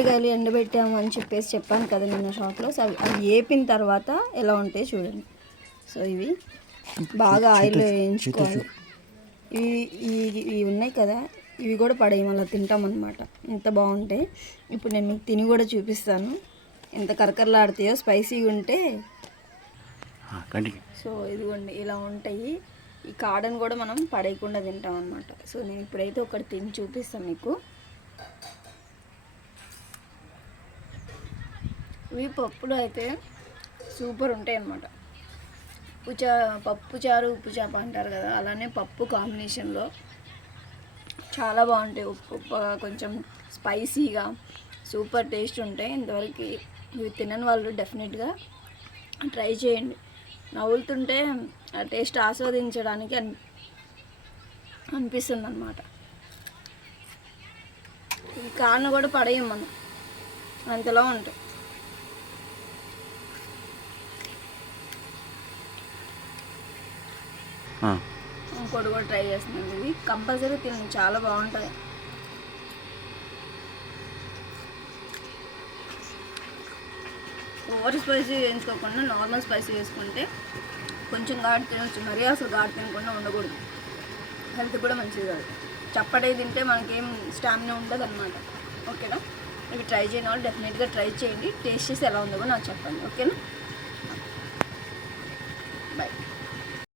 మామిడికాయలు ఎండబెట్టాము అని చెప్పాను కదా నిన్న షాప్లో. సో అవి వేపిన తర్వాత ఎలా ఉంటాయి చూడండి. సో ఇవి బాగా ఆయిల్లో వేయించుకోవాలి. ఇవి ఉన్నాయి కదా, ఇవి కూడా పడేయం, అలా తింటామన్నమాట. ఇంత బాగుంటాయి. ఇప్పుడు నేను మీకు తిని కూడా చూపిస్తాను ఎంత కరకరలాడుతాయో. స్పైసీగా ఉంటే సో ఇదిగోండి ఇలా ఉంటాయి. ఈ కాడను కూడా మనం పడేయకుండా తింటాం అన్నమాట. సో నేను ఇప్పుడైతే ఒకటి తిని చూపిస్తాను మీకు. ఇవి పప్పులు అయితే సూపర్ ఉంటాయి అన్నమాట. పప్పు చారు ఉప్పు చేప అంటారు కదా, అలానే పప్పు కాంబినేషన్లో చాలా బాగుంటాయి. ఉప్పుగా కొంచెం స్పైసీగా సూపర్ టేస్ట్ ఉంటాయి. ఇంతవరకు ఇవి తినని వాళ్ళు డెఫినెట్గా ట్రై చేయండి. నవ్వులుతుంటే ఆ టేస్ట్ ఆస్వాదించడానికి అనిపిస్తుంది అన్నమాట. ఈ కారణ కూడా పడేయం మనం, అంతలా ఉంటాయి. ఇంకోటి కూడా ట్రై చేస్తున్నాను. ఇది కంపల్సరీ తినండి, చాలా బాగుంటుంది. ఓవర్ స్పైసీ వేయించుకోకుండా నార్మల్ స్పైసీ వేసుకుంటే కొంచెం ఘాటు తినవచ్చు. మరీ అసలు ఘాటు తినకుండా ఉండకూడదు, హెల్త్ కూడా మంచిది కాదు. చప్పటి తింటే మనకేం స్టామినా ఉండదు అనమాట. ఓకేనా? ఇవి ట్రై చేయని వాళ్ళు డెఫినెట్గా ట్రై చేయండి. టేస్ట్ చేసి ఎలా ఉందో కూడా నాకు చెప్పండి. ఓకేనా?